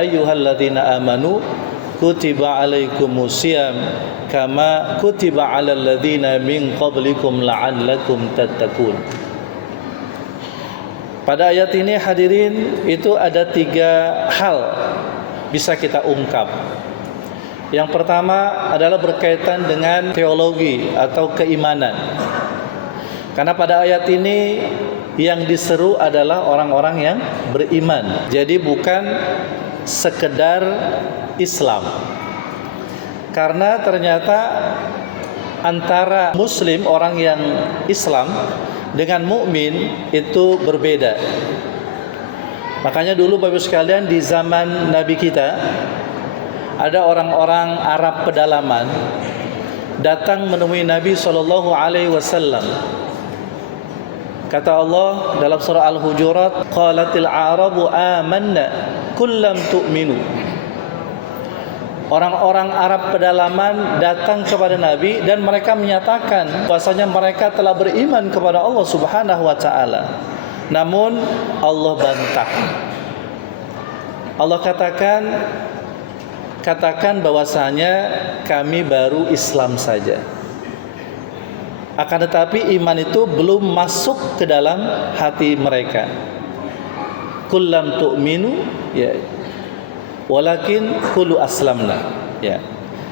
ayyuhalladzina amanu kutiba alaikumusiyam kama kutiba alal ladzina min qablikum la'allakum tattaqun. Pada ayat ini hadirin, itu ada 3 hal bisa kita ungkap. Yang pertama adalah berkaitan dengan teologi atau keimanan. Karena pada ayat ini yang diseru adalah orang-orang yang beriman. Jadi bukan sekedar Islam. Karena ternyata antara muslim, orang yang Islam, dengan mukmin itu berbeda. Makanya dulu Bapak sekalian, di zaman Nabi kita ada orang-orang Arab pedalaman datang menemui Nabi SAW. Kata Allah dalam surah Al-Hujurat, qalatil a'rabu amanna kullam tu'minu. Orang-orang Arab pedalaman datang kepada Nabi dan mereka menyatakan bahwasanya mereka telah beriman kepada Allah Subhanahu wa taala. Namun Allah bantah. Allah katakan bahwasanya kami baru Islam saja. Akan tetapi iman itu belum masuk ke dalam hati mereka. Kullam tu'minu, ya, walakin qulu aslamna, ya.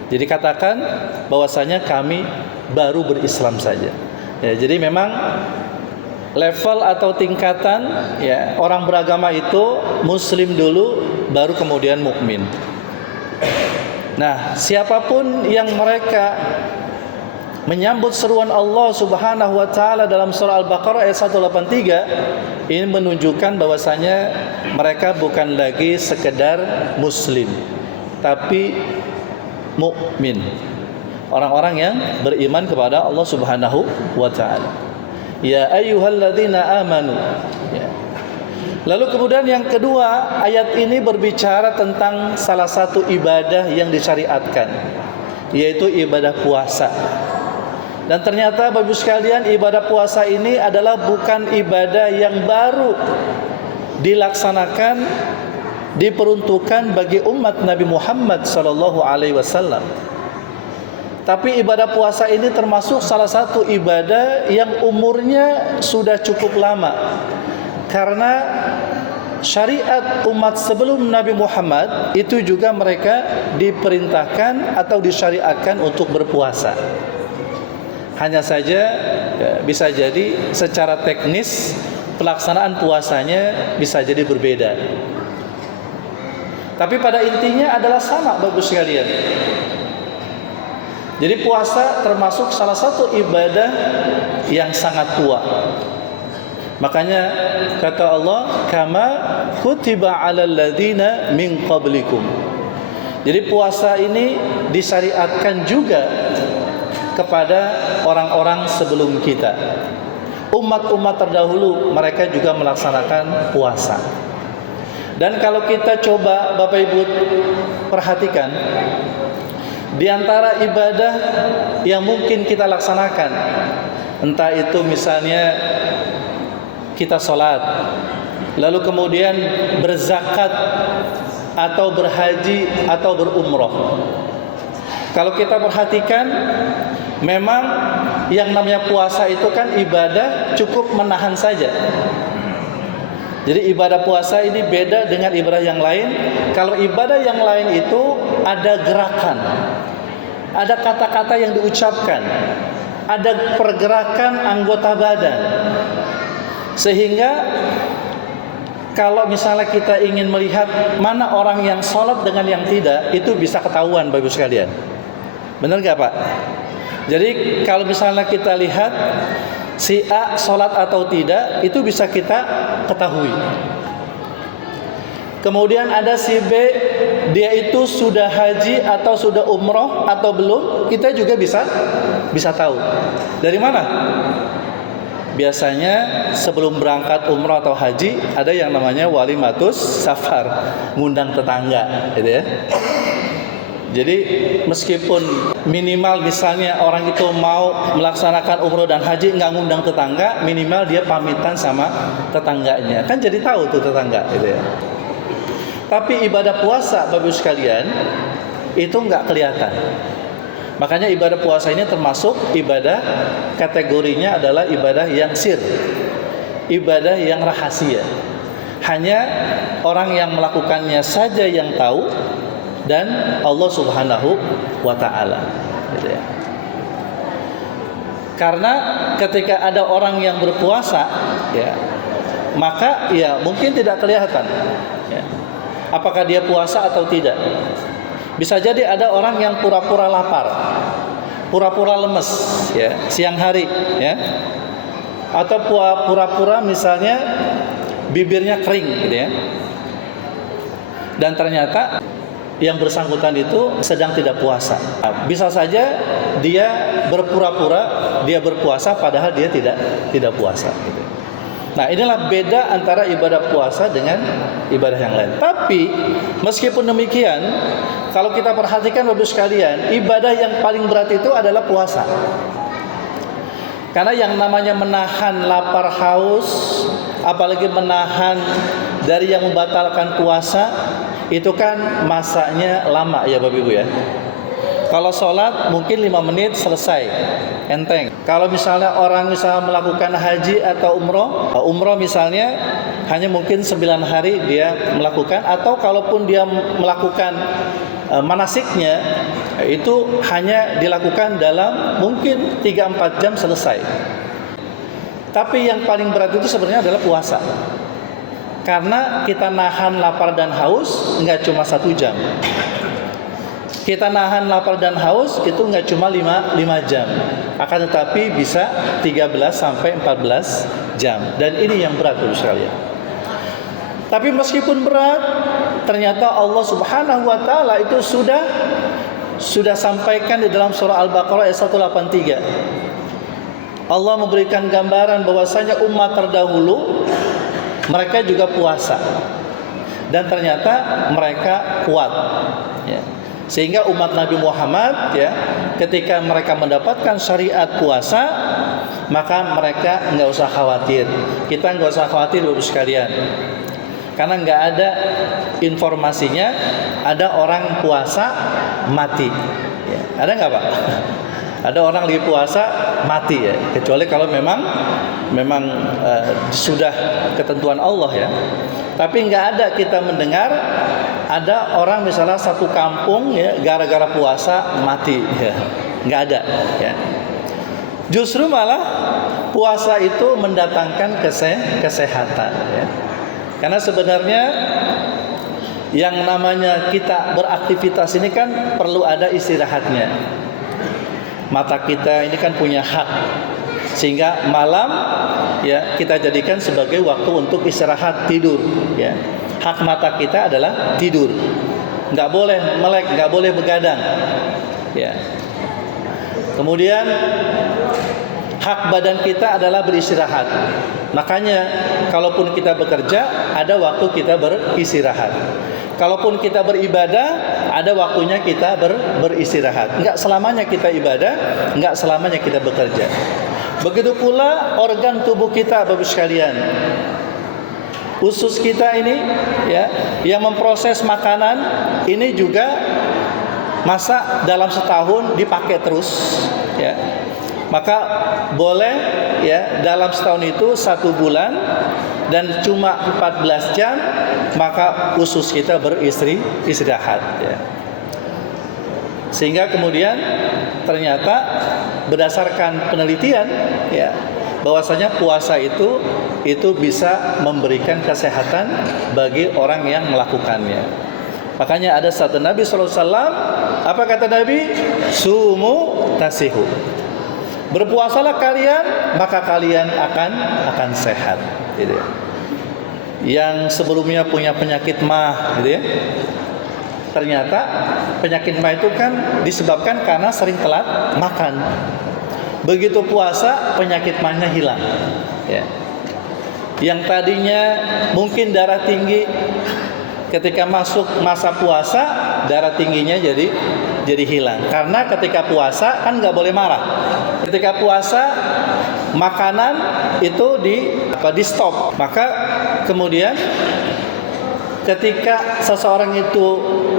Jadi katakan bahwasanya kami baru berislam saja. Ya, jadi memang level atau tingkatan, ya, orang beragama itu muslim dulu baru kemudian mukmin. Nah, siapapun yang mereka menyambut seruan Allah Subhanahu wa taala dalam surah Al-Baqarah ayat 183, ini menunjukkan bahwasanya mereka bukan lagi sekedar muslim, tapi mukmin. Orang-orang yang beriman kepada Allah Subhanahu wa taala. Ya ayyuhalladzina amanu. Ya. Lalu kemudian yang kedua, ayat ini berbicara tentang salah satu ibadah yang disyariatkan, yaitu ibadah puasa. Dan ternyata Bapak Ibu sekalian, ibadah puasa ini adalah bukan ibadah yang baru dilaksanakan, diperuntukkan bagi umat Nabi Muhammad SAW. Tapi ibadah puasa ini termasuk salah satu ibadah yang umurnya sudah cukup lama. Karena syariat umat sebelum Nabi Muhammad itu juga mereka diperintahkan atau disyariatkan untuk berpuasa. Hanya saja bisa jadi secara teknis pelaksanaan puasanya bisa jadi berbeda. Tapi pada intinya adalah sama Bapak sekalian. Jadi puasa termasuk salah satu ibadah yang sangat tua. Makanya kata Allah, kama kutiba 'alal ladzina min qablikum. Jadi puasa ini disyariatkan juga kepada orang-orang sebelum kita. Umat-umat terdahulu mereka juga melaksanakan puasa. Dan kalau kita coba Bapak Ibu perhatikan, di antara ibadah yang mungkin kita laksanakan, entah itu misalnya kita sholat, lalu kemudian berzakat, atau berhaji, atau berumroh. Kalau kita perhatikan, memang yang namanya puasa itu kan ibadah cukup menahan saja. Jadi ibadah puasa ini beda dengan ibadah yang lain. Kalau ibadah yang lain itu ada gerakan, ada kata-kata yang diucapkan, ada pergerakan anggota badan. Sehingga kalau misalnya kita ingin melihat mana orang yang sholat dengan yang tidak, itu bisa ketahuan Bapak Ibu sekalian. Benar gak Pak? Jadi kalau misalnya kita lihat si A sholat atau tidak, itu bisa kita ketahui. Kemudian ada si B, dia itu sudah haji atau sudah umroh atau belum, kita juga bisa tahu. Dari mana? Biasanya sebelum berangkat umroh atau haji ada yang namanya walimatus safar, ngundang tetangga, gitu ya. Jadi meskipun minimal misalnya orang itu mau melaksanakan umroh dan haji nggak ngundang tetangga, minimal dia pamitan sama tetangganya, kan jadi tahu tuh tetangga, gitu ya. Tapi ibadah puasa Bapak Ibu sekalian itu nggak kelihatan. Makanya ibadah puasa ini termasuk ibadah, kategorinya adalah ibadah yang sir, ibadah yang rahasia. Hanya orang yang melakukannya saja yang tahu, dan Allah Subhanahu wa Ta'ala, gitu ya. Karena ketika ada orang yang berpuasa, ya, maka ya mungkin tidak kelihatan, ya, apakah dia puasa atau tidak. Bisa jadi ada orang yang pura-pura lapar, pura-pura lemes, ya, siang hari, ya, atau pura-pura misalnya bibirnya kering, gitu ya. Dan ternyata yang bersangkutan itu sedang tidak puasa. Bisa saja dia berpura-pura dia berpuasa padahal dia tidak puasa, gitu. Nah, inilah beda antara ibadah puasa dengan ibadah yang lain. Tapi meskipun demikian, kalau kita perhatikan Bapak sekalian, ibadah yang paling berat itu adalah puasa. Karena yang namanya menahan lapar haus, apalagi menahan dari yang membatalkan puasa, itu kan masanya lama ya Bapak Ibu ya. Kalau sholat mungkin 5 menit selesai, enteng. Kalau misalnya orang melakukan haji atau umroh misalnya hanya mungkin 9 hari dia melakukan, atau kalaupun dia melakukan manasiknya itu hanya dilakukan dalam mungkin 3-4 jam selesai. Tapi yang paling berat itu sebenarnya adalah puasa. Karena kita nahan lapar dan haus nggak cuma 1 jam. Kita nahan lapar dan haus itu nggak cuma 5 jam, akan tetapi bisa 13 sampai 14 jam. Dan ini yang berat Bapak sekalian. Tapi meskipun berat, ternyata Allah Subhanahu wa Ta'ala itu sudah sampaikan di dalam surah Al-Baqarah ayat 183. Allah memberikan gambaran bahwasanya umat terdahulu mereka juga puasa, dan ternyata mereka kuat, ya. Sehingga umat Nabi Muhammad, ya, ketika mereka mendapatkan syariat puasa, maka mereka nggak usah khawatir. Kita nggak usah khawatir Bapak sekalian, karena nggak ada informasinya ada orang puasa mati, ya. Ada nggak Pak? Ada orang lagi puasa mati, ya, kecuali kalau memang sudah ketentuan Allah, ya. Tapi nggak ada kita mendengar ada orang misalnya satu kampung, ya, gara-gara puasa mati, ya. Nggak ada, ya. Justru malah puasa itu mendatangkan kesehatan, ya. Karena sebenarnya yang namanya kita beraktivitas ini kan perlu ada istirahatnya. Mata kita ini kan punya hak, sehingga malam, ya, kita jadikan sebagai waktu untuk istirahat, tidur, ya. Hak mata kita adalah tidur, nggak boleh melek, nggak boleh begadang, ya. Kemudian hak badan kita adalah beristirahat. Makanya kalaupun kita bekerja, ada waktu kita beristirahat. Kalaupun kita beribadah, ada waktunya kita beristirahat. Enggak selamanya kita ibadah, enggak selamanya kita bekerja. Begitu pula organ tubuh kita Bapak sekalian. Usus kita ini, ya, yang memproses makanan ini juga masa dalam setahun dipakai terus, ya. Maka boleh, ya, dalam setahun itu 1 bulan dan cuma 14 jam, maka usus kita beristirahat, ya. Sehingga kemudian ternyata berdasarkan penelitian, ya, bahwasanya puasa itu bisa memberikan kesehatan bagi orang yang melakukannya. Makanya ada sabda Nabi SAW, apa kata Nabi? Sumu tasihu. Berpuasalah kalian, maka kalian akan sehat, gitu ya. Yang sebelumnya punya penyakit mah, gitu ya, ternyata penyakit mah itu kan disebabkan karena sering telat makan. Begitu puasa, penyakit mahnya hilang, ya. Yang tadinya mungkin darah tinggi, ketika masuk masa puasa, darah tingginya jadi hilang. Karena ketika puasa kan nggak boleh marah. Ketika puasa makanan itu di stop. Maka kemudian ketika seseorang itu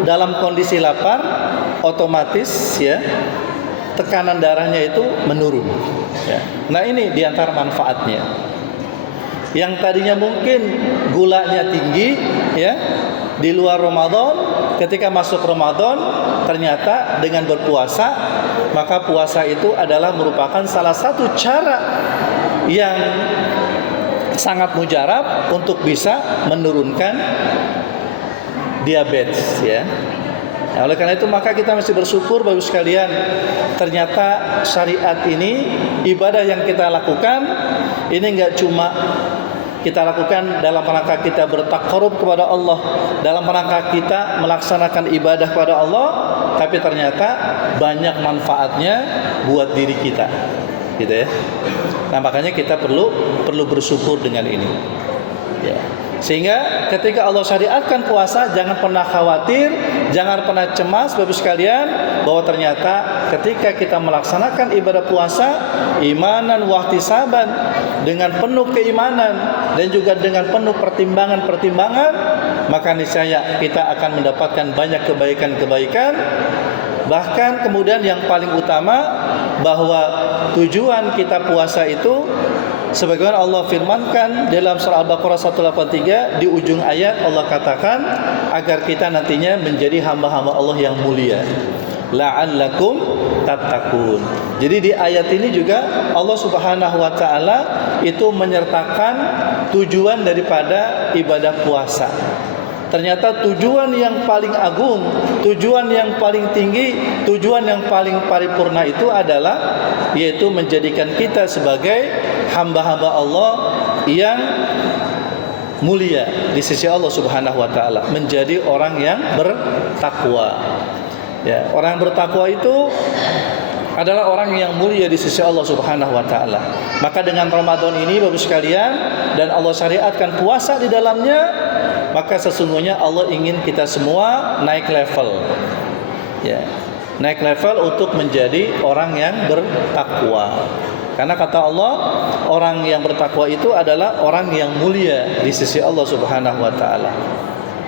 dalam kondisi lapar, otomatis ya tekanan darahnya itu menurun. Ya. Nah ini diantara manfaatnya. Yang tadinya mungkin gulanya tinggi, ya di luar Ramadan, ketika masuk Ramadan ternyata dengan berpuasa, maka puasa itu adalah merupakan salah satu cara yang sangat mujarab untuk bisa menurunkan diabetes, ya. Nah, oleh karena itu maka kita mesti bersyukur Bapak sekalian, ternyata syariat ini, ibadah yang kita lakukan ini enggak cuma kita lakukan dalam rangka kita bertakarub kepada Allah, dalam rangka kita melaksanakan ibadah kepada Allah, tapi ternyata banyak manfaatnya buat diri kita, gitu ya. Nah makanya kita perlu bersyukur dengan ini, ya. Sehingga ketika Allah syariatkan puasa, jangan pernah khawatir, jangan pernah cemas Bapak sekalian, bahwa ternyata ketika kita melaksanakan ibadah puasa imanan wahtisaban, dengan penuh keimanan dan juga dengan penuh pertimbangan-pertimbangan, maka niscaya kita akan mendapatkan banyak kebaikan-kebaikan. Bahkan kemudian yang paling utama, bahwa tujuan kita puasa itu sebagaimana Allah firmankan dalam surah Al-Baqarah 183, di ujung ayat Allah katakan agar kita nantinya menjadi hamba-hamba Allah yang mulia, la'allakum tattaqun. Jadi di ayat ini juga Allah Subhanahu wa taala itu menyertakan tujuan daripada ibadah puasa. Ternyata tujuan yang paling agung, tujuan yang paling tinggi, tujuan yang paling paripurna itu adalah yaitu menjadikan kita sebagai hamba-hamba Allah yang mulia di sisi Allah Subhanahu wa taala, menjadi orang yang bertakwa. Ya, orang yang bertakwa itu adalah orang yang mulia di sisi Allah Subhanahu wa taala. Maka dengan Ramadan ini Bapak sekalian, dan Allah syariatkan puasa di dalamnya, maka sesungguhnya Allah ingin kita semua naik level. Ya, naik level untuk menjadi orang yang bertakwa. Karena kata Allah, orang yang bertakwa itu adalah orang yang mulia di sisi Allah Subhanahu wa taala.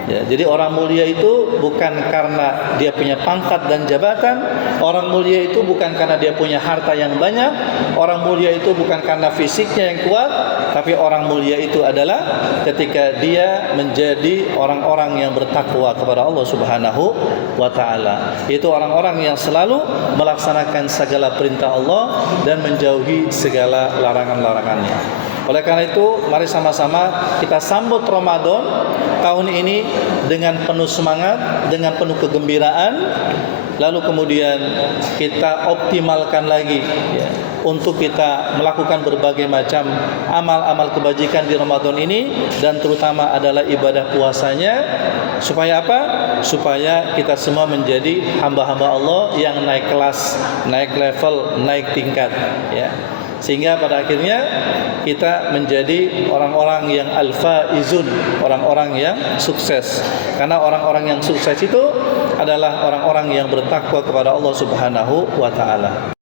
Ya, jadi orang mulia itu bukan karena dia punya pangkat dan jabatan, orang mulia itu bukan karena dia punya harta yang banyak, orang mulia itu bukan karena fisiknya yang kuat, tapi orang mulia itu adalah ketika dia menjadi orang-orang yang bertakwa kepada Allah Subhanahu wa taala. Itu orang-orang yang selalu melaksanakan segala perintah Allah dan menjauhi segala larangan-larangannya. Oleh karena itu, mari sama-sama kita sambut Ramadan tahun ini dengan penuh semangat, dengan penuh kegembiraan. Lalu kemudian kita optimalkan lagi, ya, untuk kita melakukan berbagai macam amal-amal kebajikan di Ramadan ini, dan terutama adalah ibadah puasanya. Supaya apa? Supaya kita semua menjadi hamba-hamba Allah yang naik kelas, naik level, naik tingkat, ya. Sehingga pada akhirnya kita menjadi orang-orang yang al-faizun, orang-orang yang sukses. Karena orang-orang yang sukses itu adalah orang-orang yang bertakwa kepada Allah Subhanahu wa taala.